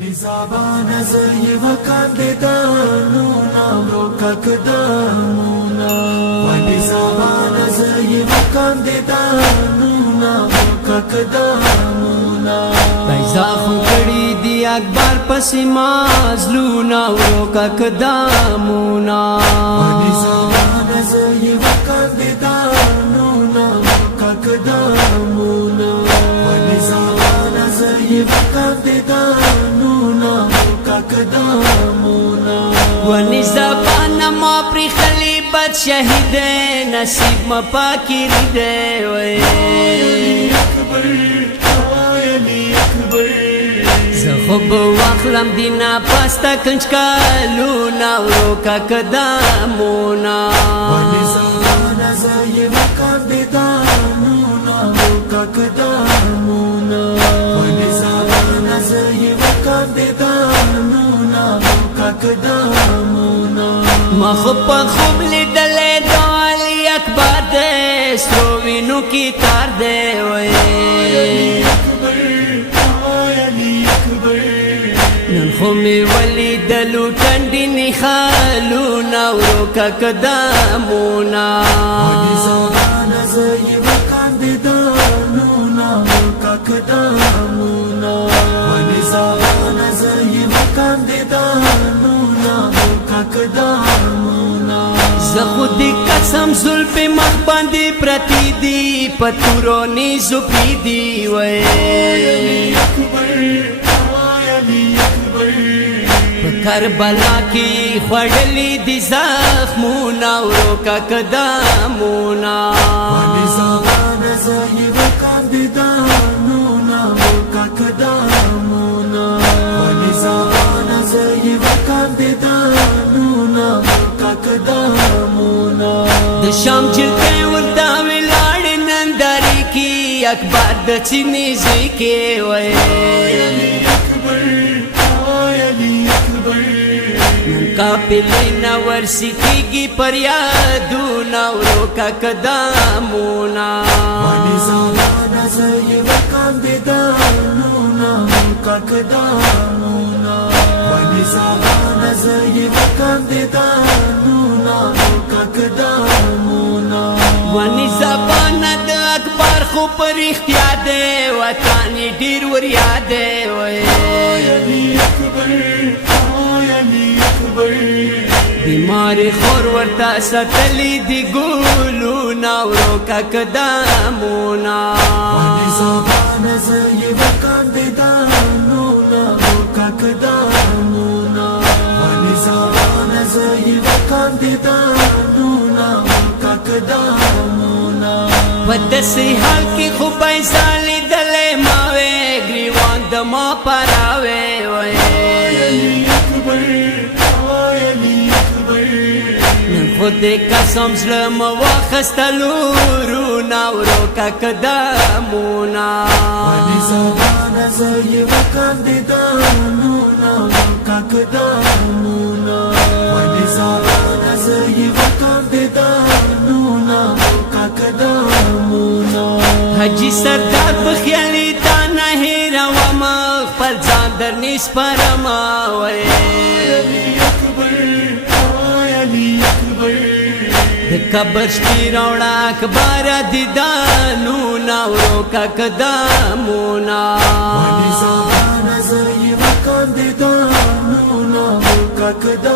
Nizabana zayiva kandidanuna vroka kadamuna Nizabana zayiva kandidanuna vroka kadamuna Paisa khukadi di akbar pasi mazluna vroka kadamuna Nizabana zayiva kandidanuna vroka kadamuna Nizabana zayiva kandidanuna vroka kadamuna Wani zabana ma pri khalibat shahid nasib ma pakir de Zakhub wakhlam dina pasta kanchkaluna vroka kadamuna Nizabana zayiva kandidanuna vroka kadamuna Nizabana zayiva kandidanuna vroka kadamuna Makhpa khub lidale dali akbar de strovinu ki tar de Nan khumi wali dalu tandini khaluna vroka kadamuna Nizabana zayiva kandidanuna vroka kadamuna Nizabana zayiva kandidanuna vroka kadamuna Zakhudi kasam zulf mak bandi prati di paturoni zupi di Karbala ki khwadli di zakhmuna vroka kadamuna Nizabana zayiva kandidanuna vroka kadamuna Nizabana zayiva kandidanuna vroka kadamuna د شام جلتے وردا ولاړ ننداري کی اکبر د چینی زوی کې وای نن قافلې ورسی کیږي پر یادونه وروکا قدمونه Nizabana zayiva kandidanuna vroka kadamuna Nizabana zayiva kandidanuna vroka kadamuna ونی زبانه د اکبر خو پر اختیار دی وطن ډیر ور یاد دی بیمار خور ورته سټلی دی ګولونه وروکا قدمونه Nizabana zayiva kandidanuna vroka kadamuna Nizabana zayiva kandidanuna vroka kadamuna پدسی حال کی خوبای سالی دلے ماوے گریوان دما پراوے نن خود قسم زلم واخستلو رونا وروکا قدمونا Nizabana zayiva kandidanuna vroka kadamuna Nizabana zayiva kandidanuna vroka kadamuna حجی سردار بخیالی دانا ہیرا وما خپل ځان در نیس پرما وے د قبر شپی روڑا اکبر دیدانو وروکا قدمونا Nizabana zayiva kandidanuna vroka kadamuna